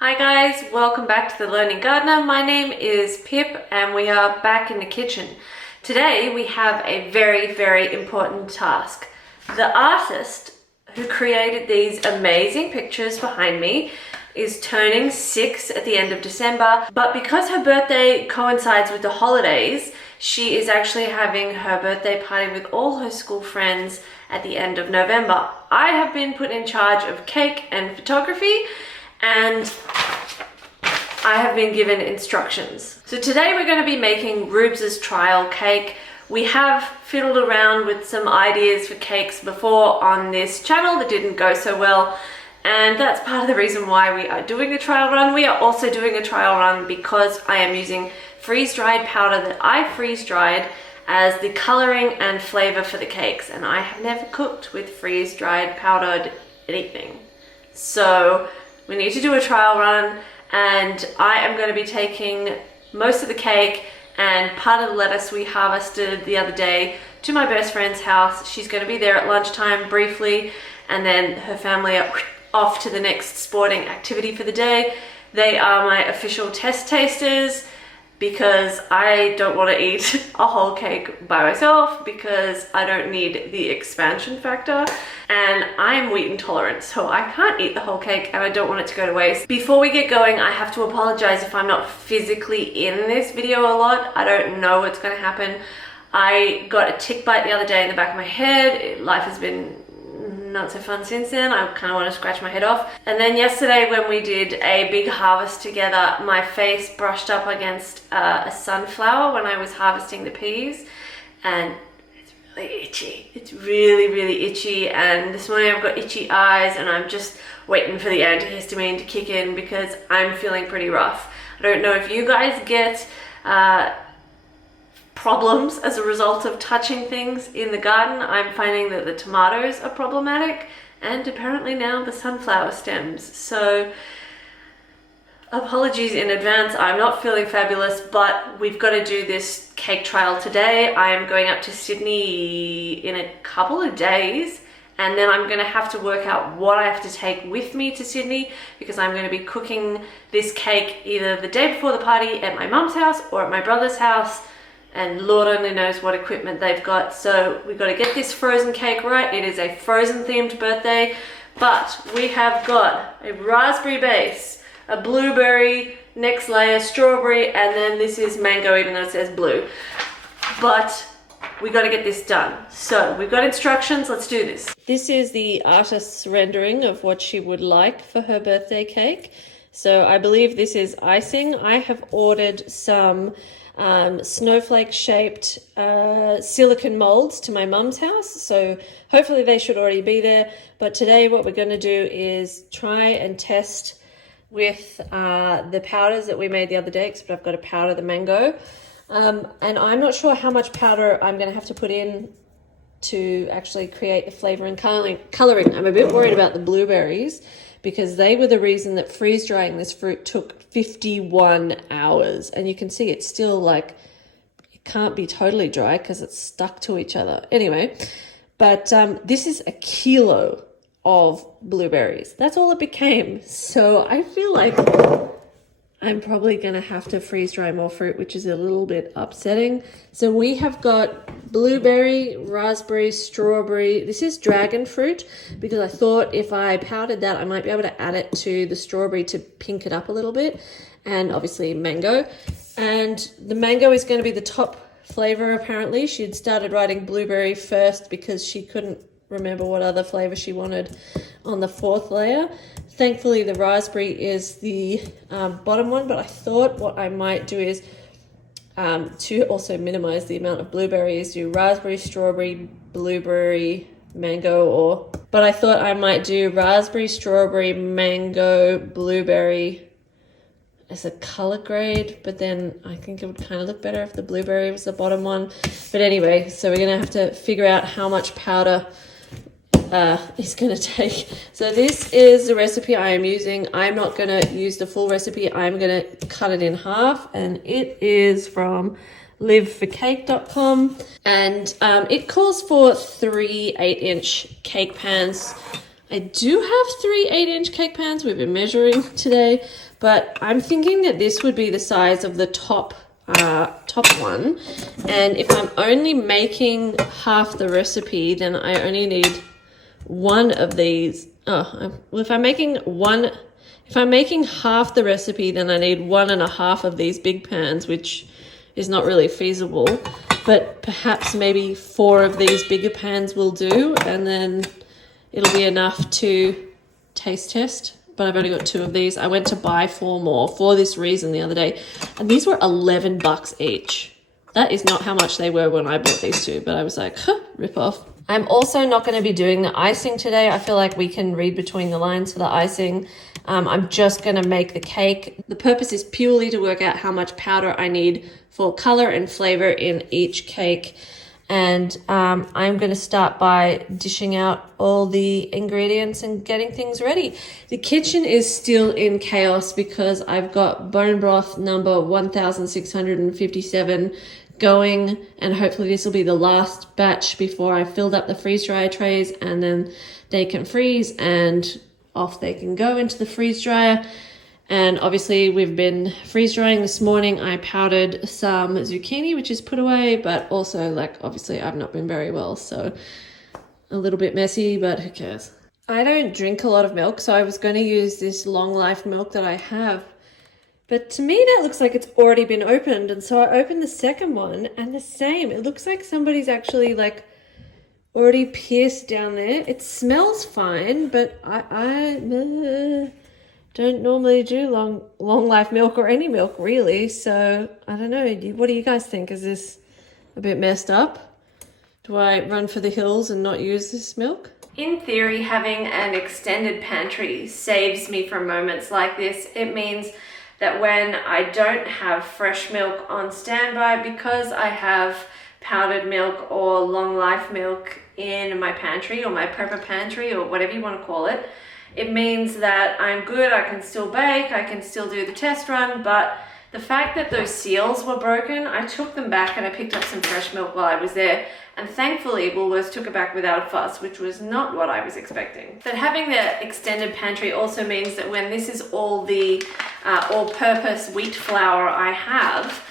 Hi guys, welcome back to The Learning Gardener. My name is Pip and we are back in the kitchen. Today we have a very important task. The artist who created these amazing pictures behind me is turning 6 at the end of December, but because her birthday coincides with the holidays, she is actually having her birthday party with all her school friends at the end of November. I have been put in charge of cake and photography, and I have been given instructions. So today we're going to be making Rubes's trial cake. We have fiddled around with some ideas for cakes before on this channel that didn't go so well, and that's part of the reason why we are doing a trial run. We are also doing a trial run because I am using freeze-dried powder that I freeze-dried as the coloring and flavor for the cakes, and I have never cooked with freeze-dried powdered anything. So we need to do a trial run, and I am going to be taking most of the cake and part of the lettuce we harvested the other day to my best friend's house. She's going to be there at lunchtime briefly, and then her family are off to the next sporting activity for the day. They are my official test tasters because I don't want to eat a whole cake by myself because I don't need the expansion factor, and I'm wheat intolerant, so I can't eat the whole cake and I don't want it to go to waste. Before we get going, I have to apologize if I'm not physically in this video a lot. I don't know what's going to happen. I got a tick bite the other day in the back of my head. Life has been not so fun since then. I kind of want to scratch my head off. And then yesterday when we did a big harvest together, my face brushed up against a sunflower when I was harvesting the peas, and it's really itchy. It's really itchy, and this morning I've got itchy eyes and I'm just waiting for the antihistamine to kick in because I'm feeling pretty rough. I don't know if you guys get problems as a result of touching things in the garden. I'm finding that the tomatoes are problematic, and apparently now the sunflower stems. So apologies in advance. I'm not feeling fabulous, but we've got to do this cake trial today. I am going up to Sydney in a couple of days, and then I'm going to have to work out what I have to take with me to Sydney, because I'm going to be cooking this cake either the day before the party at my mum's house or at my brother's house, and Lord only knows what equipment they've got. So we've got to get this frozen cake right. It is a frozen themed birthday, but we have got a raspberry base, a blueberry, next layer strawberry, and then this is mango even though it says blue. But we got to get this done. So we've got instructions, let's do this. This is the artist's rendering of what she would like for her birthday cake. So I believe this is icing. I have ordered some snowflake shaped silicone molds to my mum's house, so hopefully they should already be there. But today what we're going to do is try and test with the powders that we made the other day, except I've got to powder the mango, and I'm not sure how much powder I'm going to have to put in to actually create the flavor and coloring. I'm a bit worried about the blueberries because they were the reason that freeze drying this fruit took 51 hours. And you can see it's still like, it can't be totally dry because it's stuck to each other. Anyway, but this is a kilo of blueberries. That's all it became. So I feel like I'm probably going to have to freeze dry more fruit, which is a little bit upsetting. So we have got blueberry, raspberry, strawberry. This is dragon fruit because I thought if I powdered that, I might be able to add it to the strawberry to pink it up a little bit. And obviously mango. And the mango is going to be the top flavor apparently. She had started writing blueberry first because she couldn't remember what other flavor she wanted on the fourth layer. Thankfully the raspberry is the bottom one, but I thought what I might do is to also minimize the amount of blueberries, do raspberry, strawberry, blueberry, mango, but I thought I might do raspberry, strawberry, mango, blueberry as a color grade, but then I think it would kind of look better if the blueberry was the bottom one. But anyway, so we're gonna have to figure out how much powder is going to take. So this is the recipe I am using. I'm not going to use the full recipe. I'm going to cut it in half, and it is from liveforcake.com, and it calls for 3 8-inch cake pans. I do have 3 8-inch cake pans. We've been measuring today, but I'm thinking that this would be the size of the top one. And if I'm only making half the recipe, then I only need one of these. Well, if I'm making half the recipe, then I need 1.5 of these big pans, which is not really feasible. But perhaps maybe 4 of these bigger pans will do, and then it'll be enough to taste test. But I've only got 2 of these. I went to buy 4 more for this reason the other day, and these were $11 each. That is not how much they were when I bought these 2, but I was like, rip off. I'm also not going to be doing the icing today. I feel like we can read between the lines for the icing. I'm just going to make the cake. The purpose is purely to work out how much powder I need for color and flavor in each cake. And I'm going to start by dishing out all the ingredients and getting things ready. The kitchen is still in chaos because I've got bone broth number 1657 going, and hopefully this will be the last batch before I filled up the freeze dryer trays, and then they can freeze and off they can go into the freeze dryer. And obviously we've been freeze drying this morning. I powdered some zucchini, which is put away, but also obviously I've not been very well, so a little bit messy, but who cares? I don't drink a lot of milk, so I was going to use this long life milk that I have. But to me, that looks like it's already been opened. And so I opened the second one and the same. It looks like somebody's actually already pierced down there. It smells fine, but I don't normally do long life milk or any milk really. So I don't know. What do you guys think? Is this a bit messed up? Do I run for the hills and not use this milk? In theory, having an extended pantry saves me from moments like this. It means that when I don't have fresh milk on standby, because I have powdered milk or long life milk in my pantry or my prepper pantry or whatever you want to call it, it means that I'm good. I can still bake, I can still do the test run, but the fact that those seals were broken, I took them back and I picked up some fresh milk while I was there. And thankfully, Woolworths took it back without a fuss, which was not what I was expecting. But having the extended pantry also means that when this is all the all-purpose wheat flour I have,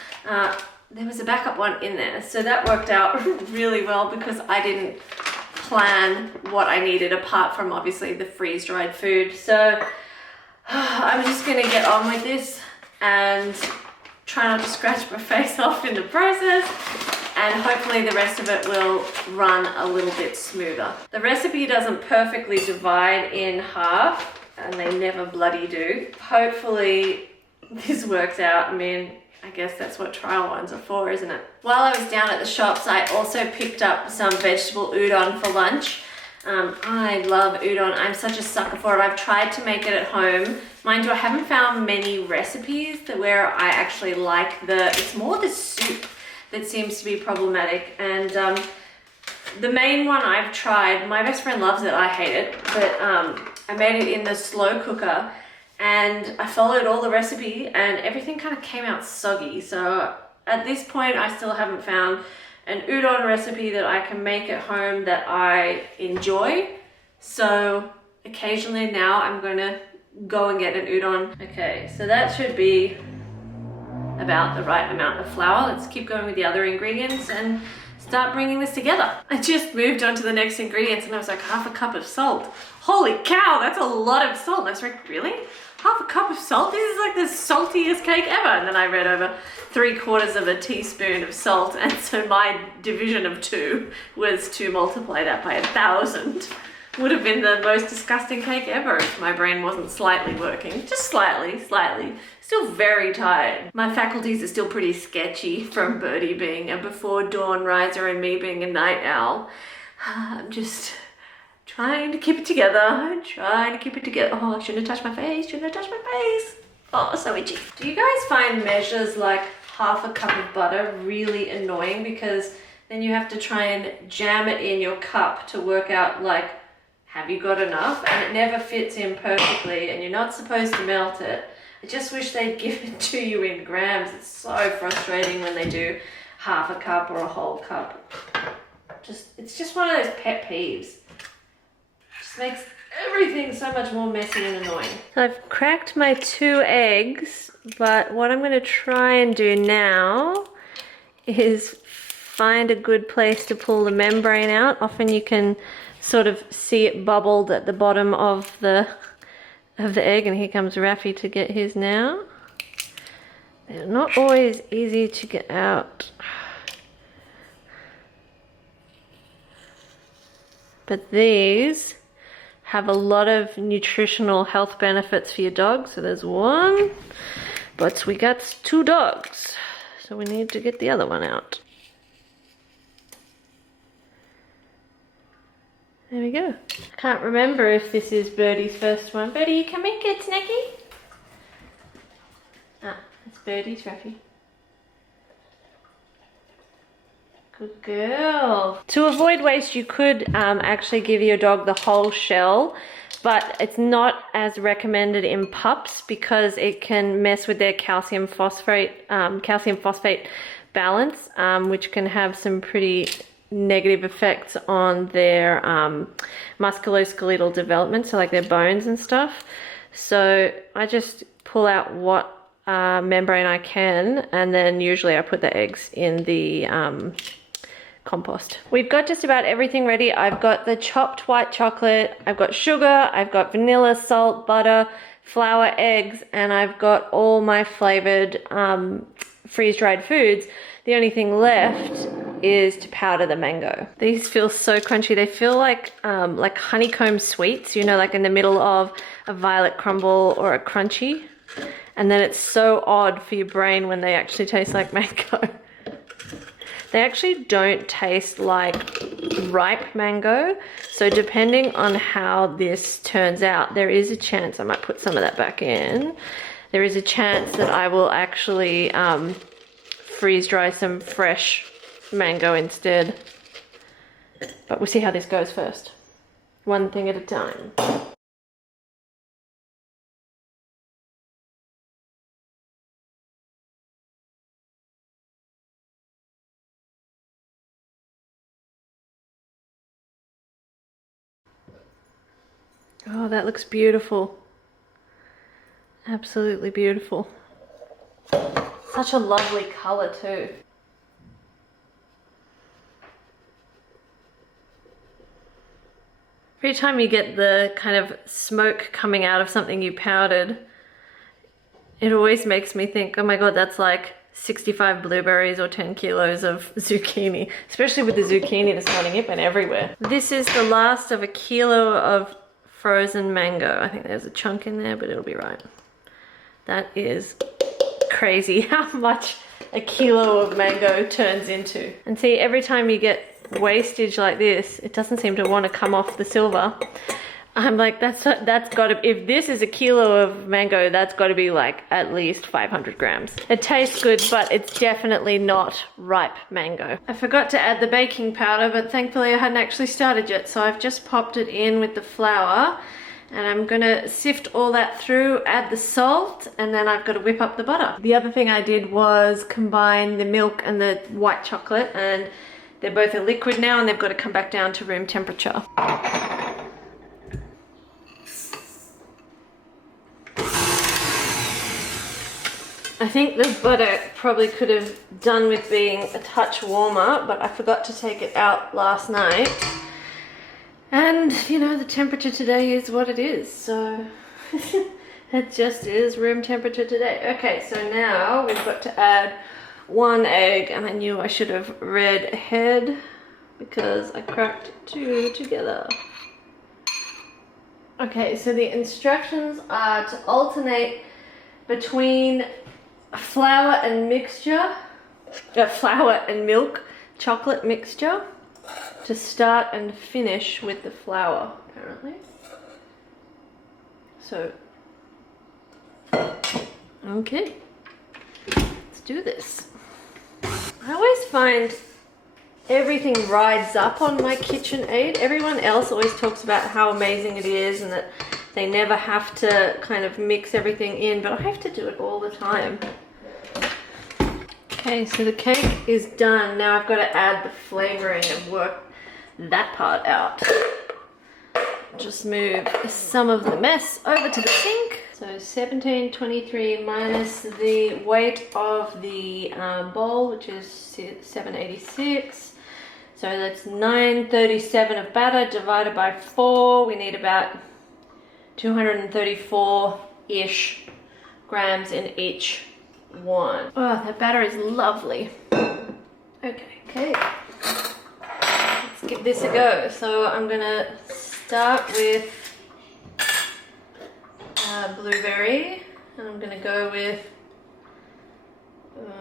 there was a backup one in there. So that worked out really well because I didn't plan what I needed apart from obviously the freeze-dried food. So I'm just gonna get on with this and try not to scratch my face off in the process, and hopefully the rest of it will run a little bit smoother. The recipe doesn't perfectly divide in half, and they never bloody do. Hopefully this works out. I mean, I guess that's what trial ones are for, isn't it? While I was down at the shops, I also picked up some vegetable udon for lunch. I love udon. I'm such a sucker for it. I've tried to make it at home. Mind you, I haven't found many recipes where I actually like it's more the soup that seems to be problematic. And the main one I've tried, my best friend loves it, I hate it, but I made it in the slow cooker and I followed all the recipe and everything kind of came out soggy. So at this point, I still haven't found an udon recipe that I can make at home that I enjoy. So occasionally now I'm gonna go and get an udon. Okay, so that should be about the right amount of flour. Let's keep going with the other ingredients and start bringing this together. I just moved on to the next ingredients and I was like, half a cup of salt. Holy cow, that's a lot of salt. And I was like, really? Half a cup of salt? This is like the saltiest cake ever. And then I read over 3/4 of a teaspoon of salt. And so my division of 2 was to multiply that by 1,000. Would have been the most disgusting cake ever if my brain wasn't slightly working. Just slightly. Still very tired. My faculties are still pretty sketchy from Birdie being a before dawn riser and me being a night owl. I'm just trying to keep it together. Oh, I shouldn't have touched my face. Oh, so itchy. Do you guys find measures like half a cup of butter really annoying? Because then you have to try and jam it in your cup to work out have you got enough? And it never fits in perfectly and you're not supposed to melt it. I just wish they'd give it to you in grams. It's so frustrating when they do half a cup or a whole cup. It's just one of those pet peeves. Just makes Everything's so much more messy and annoying. I've cracked my 2 eggs, but what I'm gonna try and do now is find a good place to pull the membrane out. Often you can sort of see it bubbled at the bottom of the egg, and here comes Raffy to get his now. They're not always easy to get out. But these have a lot of nutritional health benefits for your dog. So there's one, but we got 2 dogs. So we need to get the other one out. There we go. I can't remember if this is Birdie's first one. Birdie, come in, get snacky. Ah, it's Birdie's, Raffy. Good girl. To avoid waste, you could actually give your dog the whole shell, but it's not as recommended in pups because it can mess with their calcium phosphate balance, which can have some pretty negative effects on their musculoskeletal development, so like their bones and stuff. So I just pull out what membrane I can, and then usually I put the eggs in the compost. We've got just about everything ready. I've got the chopped white chocolate, I've got sugar, I've got vanilla, salt, butter, flour, eggs, and I've got all my flavored freeze-dried foods. The only thing left is to powder the mango. These feel so crunchy. They feel like honeycomb sweets, you know, like in the middle of a violet crumble or a crunchy. And then it's so odd for your brain when they actually taste like mango. They actually don't taste like ripe mango. So depending on how this turns out, there is a chance I might put some of that back in. There is a chance that I will actually freeze dry some fresh mango instead. But we'll see how this goes first. One thing at a time. Oh, that looks beautiful. Absolutely beautiful. Such a lovely color too. Every time you get the kind of smoke coming out of something you powdered, it always makes me think, oh my God, that's like 65 blueberries or 10 kilos of zucchini. Especially with the zucchini this morning, it went everywhere. This is the last of a kilo of frozen mango. I think there's a chunk in there, but it'll be right. That is crazy how much a kilo of mango turns into. And see, every time you get wastage like this, it doesn't seem to want to come off the silver. I'm like, that's got to, if this is a kilo of mango, that's got to be like at least 500 grams. It tastes good, but it's definitely not ripe mango. I forgot to add the baking powder, but thankfully I hadn't actually started yet, so I've just popped it in with the flour, and I'm gonna sift all that through, add the salt, and then I've got to whip up the butter. The other thing I did was combine the milk and the white chocolate, and they're both a liquid now, and they've got to come back down to room temperature. I think the butter probably could have done with being a touch warmer, but I forgot to take it out last night. And, you know, the temperature today is what it is, so it just is room temperature today. Okay, so now we've got to add 1 egg, and I knew I should have read ahead because I cracked 2 together. Okay, so the instructions are to alternate between flour and milk chocolate mixture, to start and finish with the flour, apparently. So, okay, let's do this. I always find everything rides up on my KitchenAid. Everyone else always talks about how amazing it is and that they never have to kind of mix everything in, but I have to do it all the time. Okay, so the cake is done. Now I've got to add the flavoring and work that part out. just move some of the mess over to the sink. So 1723 minus the weight of the bowl, which is 786. So that's 937 of batter divided by 4. We need about 234-ish grams in each one. Oh, that batter is lovely. Okay. Let's give this a go. So I'm gonna start with blueberry, and I'm gonna go with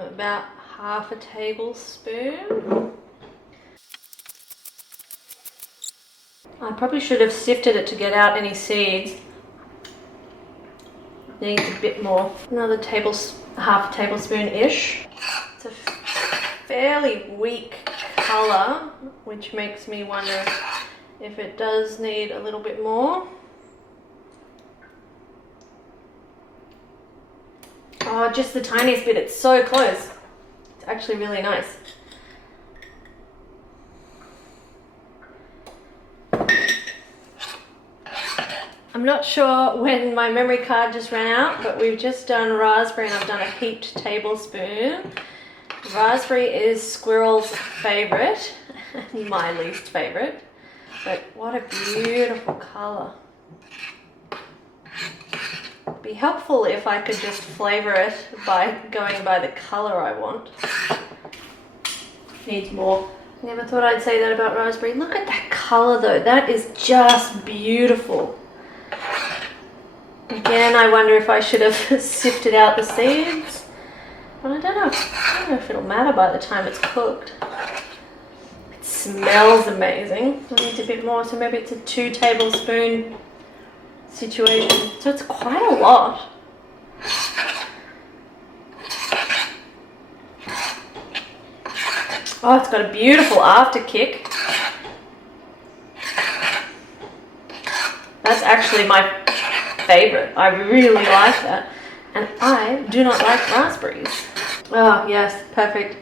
about half a tablespoon. I probably should have sifted it to get out any seeds. Needs a bit more. Another half tablespoon-ish. It's a fairly weak color, which makes me wonder if it does need a little bit more. Oh, just the tiniest bit. It's so close. It's actually really nice. I'm not sure when my memory card just ran out, but we've just done raspberry and I've done a heaped tablespoon. Raspberry is Squirrel's favorite, my least favorite, but what a beautiful color. It'd be helpful if I could just flavor it by going by the color I want. Needs more. Never thought I'd say that about raspberry. Look at that color though, that is just beautiful. Again, I wonder if I should have sifted out the seeds, but I don't know if it'll matter by the time it's cooked. It smells amazing. It needs a bit more, so maybe it's a 2 tablespoon situation. So it's quite a lot. Oh, it's got a beautiful after kick. That's actually my favorite. I really like that. And I do not like raspberries. Oh, yes, perfect.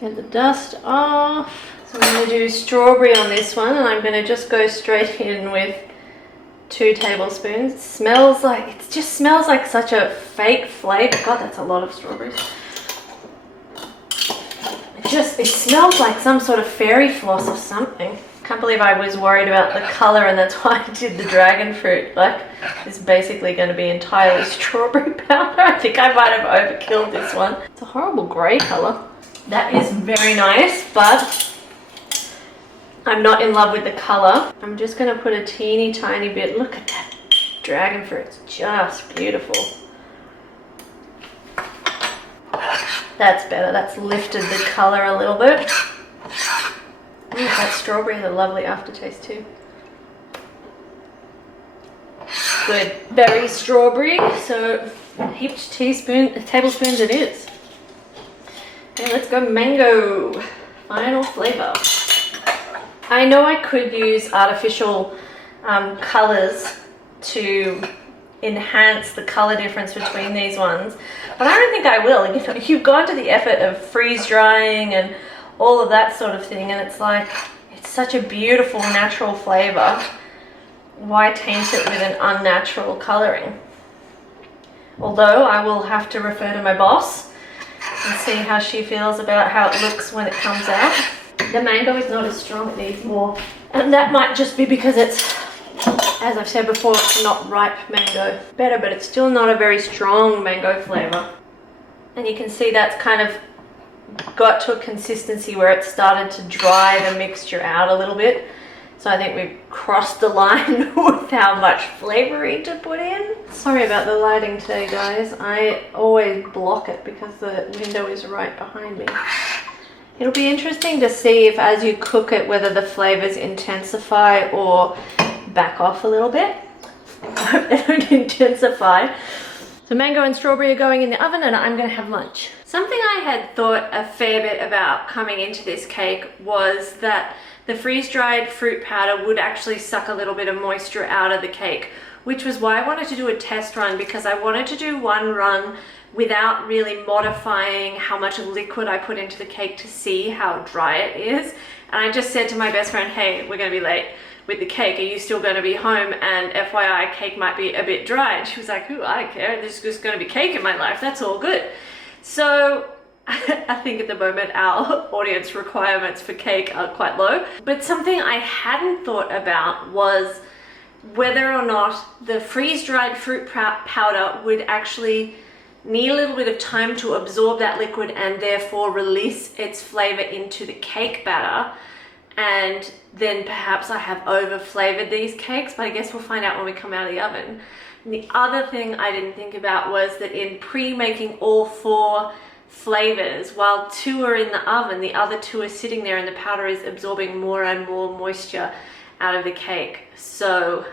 Get the dust off. So I'm going to do strawberry on this one, and I'm going to just go straight in with 2 tablespoons. It just smells like such a fake flavor. God, that's a lot of strawberries. It smells like some sort of fairy floss or something. Can't believe I was worried about the color, and that's why I did the dragon fruit. Like, it's basically going to be entirely strawberry powder. I think I might have overkilled this one. It's a horrible grey color. That is very nice, but I'm not in love with the color. I'm just going to put a teeny tiny bit. Look at that dragon fruit. It's just beautiful. That's better. That's lifted the color a little bit. That strawberry has a lovely aftertaste too. Good. Berry strawberry. So heaped tablespoons it is. Okay, let's go mango. Final flavor. I know I could use artificial colors to enhance the color difference between these ones, but I don't think I will. You know, you've gone to the effort of freeze drying and all of that sort of thing, and it's like, it's such a beautiful natural flavor. Why taint it with an unnatural coloring? Although I will have to refer to my boss and see how she feels about how it looks when it comes out. The mango is not as strong, it needs more. And that might just be because it's, as I've said before, it's not ripe mango. Better, but it's still not a very strong mango flavor. And you can see that's kind of got to a consistency where it started to dry the mixture out a little bit. So I think we've crossed the line with how much flavoring to put in. Sorry about the lighting today, guys. I always block it because the window is right behind me. It'll be interesting to see if as you cook it, whether the flavors intensify or back off a little bit. I hope they don't intensify. So mango and strawberry are going in the oven, and I'm going to have lunch. Something I had thought a fair bit about coming into this cake was that the freeze-dried fruit powder would actually suck a little bit of moisture out of the cake, which was why I wanted to do a test run, because I wanted to do one run without really modifying how much liquid I put into the cake to see how dry it is. And I just said to my best friend, hey, we're going to be late. with the cake, are you still going to be home? And FYI, cake might be a bit dry. And she was like, ooh, I don't care. There's just going to be cake in my life. That's all good. So I think at the moment our audience requirements for cake are quite low. But something I hadn't thought about was whether or not the freeze-dried fruit powder would actually need a little bit of time to absorb that liquid and therefore release its flavor into the cake batter. And then perhaps I have over flavored these cakes, but I guess we'll find out when we come out of the oven. And the other thing I didn't think about was that in pre-making all 4 flavors, while 2 are in the oven, the other 2 are sitting there and the powder is absorbing more and more moisture out of the cake. So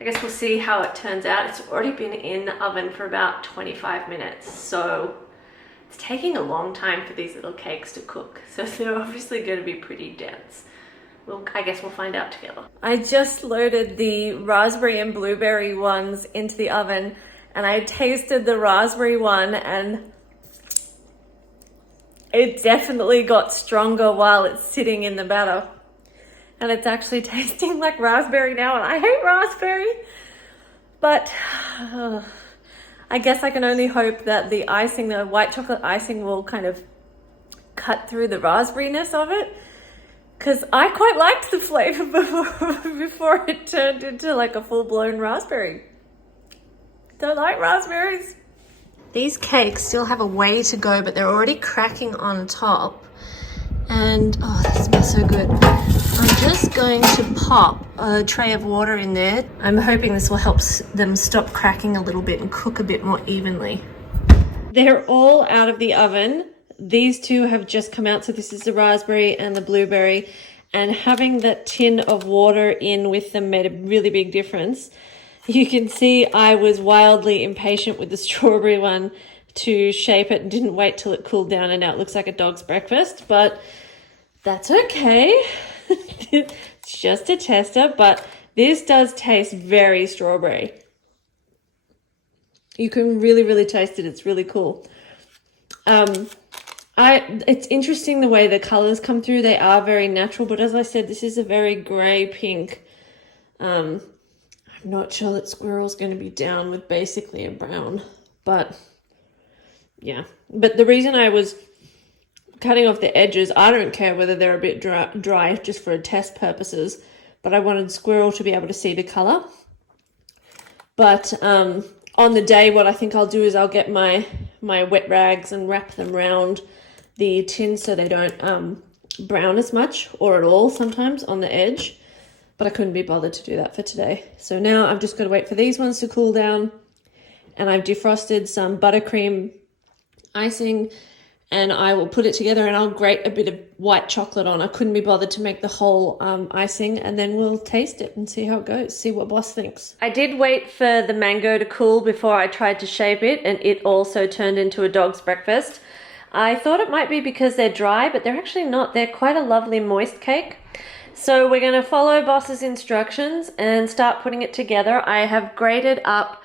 I guess we'll see how it turns out. It's already been in the oven for about 25 minutes, so it's taking a long time for these little cakes to cook. So they're obviously going to be pretty dense. I guess we'll find out together. I just loaded the raspberry and blueberry ones into the oven, and I tasted the raspberry one, and it definitely got stronger while it's sitting in the batter. And it's actually tasting like raspberry now, and I hate raspberry. But I guess I can only hope that the icing, the white chocolate icing, will kind of cut through the raspberryness of it. Because I quite liked the flavor before it turned into like a full-blown raspberry. Don't like raspberries. These cakes still have a way to go, but they're already cracking on top. And oh, this smells so good. I'm just going to pop a tray of water in there. I'm hoping this will help them stop cracking a little bit and cook a bit more evenly. They're all out of the oven. These 2 have just come out. So this is the raspberry and the blueberry. And having that tin of water in with them made a really big difference. You can see I was wildly impatient with the strawberry one to shape it and didn't wait till it cooled down, and now it looks like a dog's breakfast, but that's okay. It's just a tester, but this does taste very strawberry. You can really taste it. It's really cool. It's interesting the way the colors come through. They are very natural, but as I said, this is a very gray pink. I'm not sure that Squirrel's going to be down with basically a brown, but yeah. But the reason I was cutting off the edges, I don't care whether they're a bit dry just for test purposes, but I wanted Squirrel to be able to see the color. But on the day, what I think I'll do is I'll get my wet rags and wrap them around the tin so they don't brown as much or at all sometimes on the edge. But I couldn't be bothered to do that for today. So now I've just got to wait for these ones to cool down. And I've defrosted some buttercream icing, and I will put it together and I'll grate a bit of white chocolate on. I couldn't be bothered to make the whole icing, and then we'll taste it and see how it goes, see what Boss thinks. I did wait for the mango to cool before I tried to shape it, and it also turned into a dog's breakfast. I thought it might be because they're dry, but they're actually not. They're quite a lovely moist cake. So we're going to follow Boss's instructions and start putting it together. I have grated up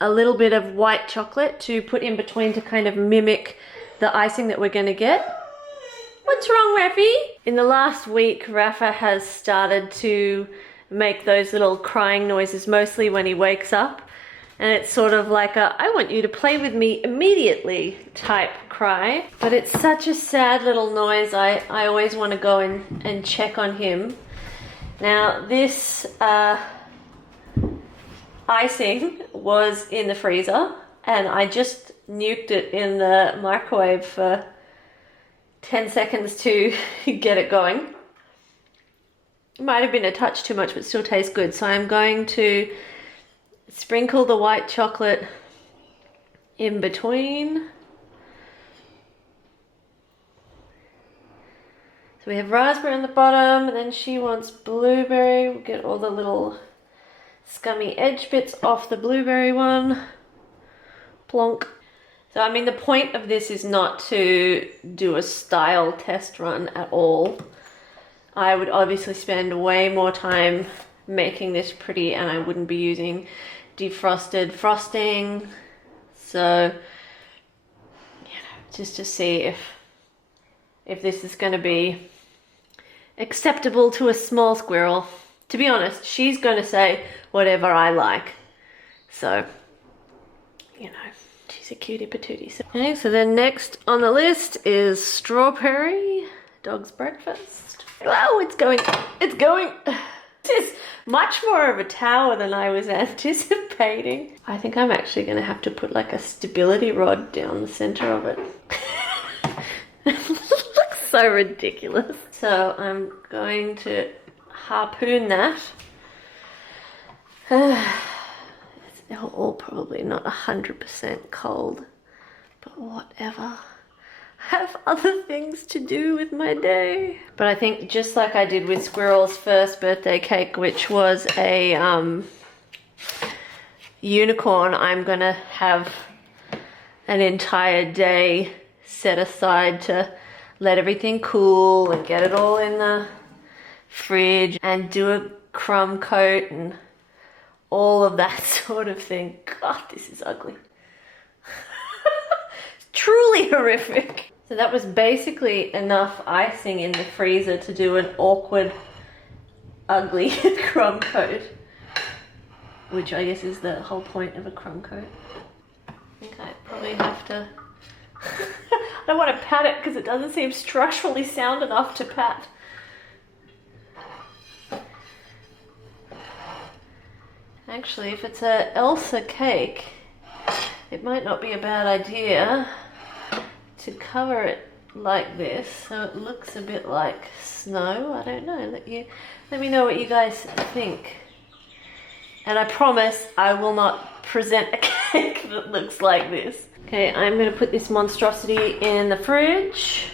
a little bit of white chocolate to put in between to kind of mimic the icing that we're going to get. What's wrong, Raffy? In the last week, Rafa has started to make those little crying noises, mostly when he wakes up. And it's sort of like a, I want you to play with me immediately type cry. But it's such a sad little noise. I always want to go and check on him. Now this icing was in the freezer, and I just nuked it in the microwave for 10 seconds to get it going. It might have been a touch too much, but still tastes good. So I'm going to sprinkle the white chocolate in between. So we have raspberry on the bottom, and then she wants blueberry. We'll get all the little scummy edge bits off the blueberry one. Plonk. So I mean, the point of this is not to do a style test run at all. I would obviously spend way more time making this pretty, and I wouldn't be using defrosted frosting. So, you know, just to see if this is going to be acceptable to a small squirrel. To be honest, she's going to say whatever I like. So, you know, she's a cutie patootie. Okay, so then next on the list is strawberry, dog's breakfast. Oh, it's going. This is much more of a tower than I was anticipating. I think I'm actually going to have to put like a stability rod down the center of it. It looks so ridiculous. So I'm going to harpoon that. It's all probably not 100% cold, but whatever. I have other things to do with my day. But I think just like I did with Squirrel's first birthday cake, which was a unicorn, I'm gonna have an entire day set aside to let everything cool and get it all in the fridge and do a crumb coat and all of that sort of thing. God, this is ugly. Truly horrific. So that was basically enough icing in the freezer to do an awkward, ugly crumb coat, which I guess is the whole point of a crumb coat. I think I probably have to... I don't want to pat it because it doesn't seem structurally sound enough to pat. Actually, if it's a Elsa cake, it might not be a bad idea to cover it like this so it looks a bit like snow. I don't know. Let me know what you guys think. And I promise I will not present a cake that looks like this. Okay, I'm going to put this monstrosity in the fridge.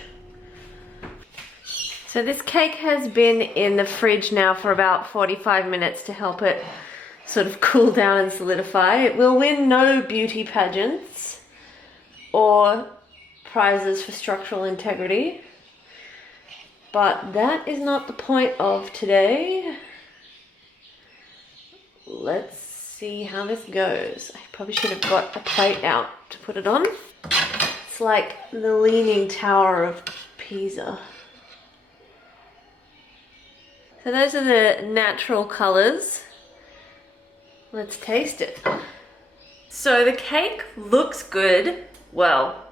So this cake has been in the fridge now for about 45 minutes to help it sort of cool down and solidify. It will win no beauty pageants or prizes for structural integrity, but that is not the point of today. Let's see how this goes. I probably should have got a plate out to put it on. It's like the Leaning Tower of Pisa. So those are the natural colors. Let's taste it. So the cake looks good. Well,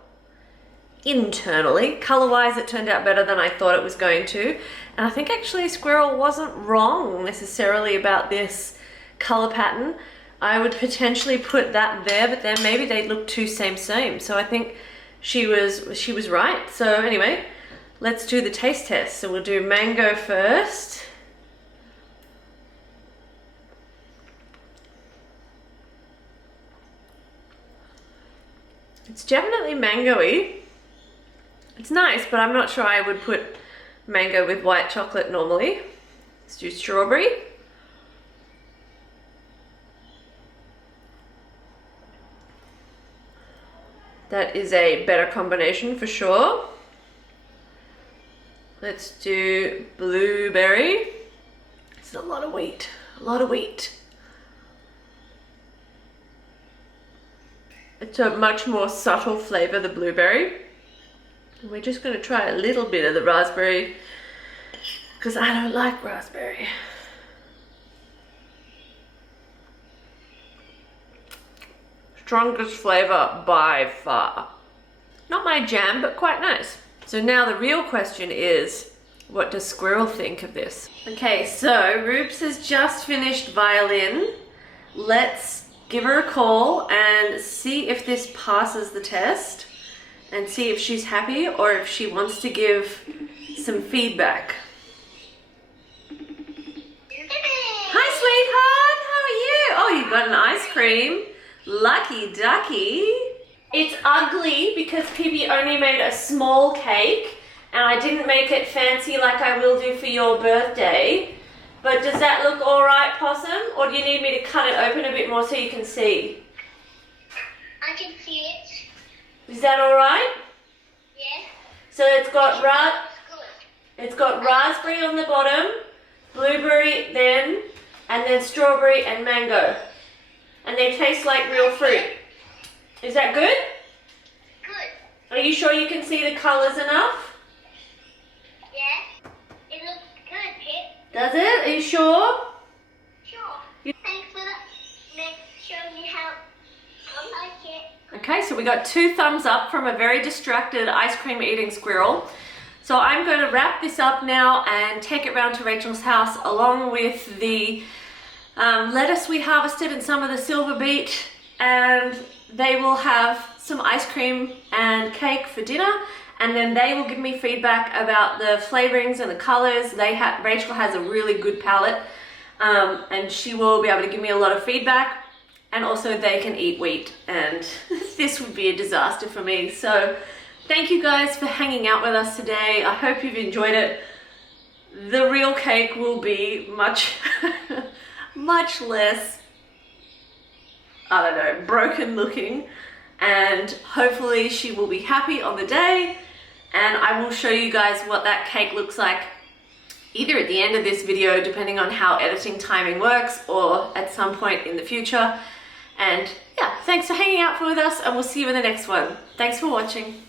internally. Color-wise, it turned out better than I thought it was going to. And I think actually Squirrel wasn't wrong necessarily about this color pattern. I would potentially put that there, but then maybe they look too same. So I think she was right. So anyway, let's do the taste test. So we'll do mango first. It's definitely mango-y. It's nice, but I'm not sure I would put mango with white chocolate normally. Let's do strawberry. That is a better combination for sure. Let's do blueberry. It's a lot of wheat, a lot of wheat. It's a much more subtle flavor, the blueberry. We're just going to try a little bit of the raspberry because I don't like raspberry. Strongest flavor by far. Not my jam, but quite nice. So now the real question is, what does Squirrel think of this? Okay, so Rubes has just finished violin. Let's give her a call and see if this passes the test and see if she's happy or if she wants to give some feedback. Hi, sweetheart, how are you? Oh, you got an ice cream. Lucky ducky. It's ugly because Pibby only made a small cake and I didn't make it fancy like I will do for your birthday. But does that look all right, Possum? Or do you need me to cut it open a bit more so you can see? I can see it. Is that all right? Yeah. So it's got raspberry on the bottom, blueberry then, and then strawberry and mango. And they taste like real fruit. Is that good? Good. Are you sure you can see the colours enough? Yeah. It looks Does it? Are you sure? Sure. Thanks for that. Make sure you help. I like it. Okay, so we got 2 thumbs up from a very distracted ice cream eating squirrel. So I'm going to wrap this up now and take it round to Rachel's house along with the lettuce we harvested and some of the silver beet, and they will have some ice cream and cake for dinner, and then they will give me feedback about the flavorings and the colors. Rachel has a really good palate, and she will be able to give me a lot of feedback, and also they can eat wheat, and this would be a disaster for me. So thank you guys for hanging out with us today. I hope you've enjoyed it. The real cake will be much much less, I don't know, broken looking, and hopefully she will be happy on the day, and I will show you guys what that cake looks like either at the end of this video, depending on how editing timing works, or at some point in the future. And yeah, thanks for hanging out with us, and we'll see you in the next one. Thanks for watching.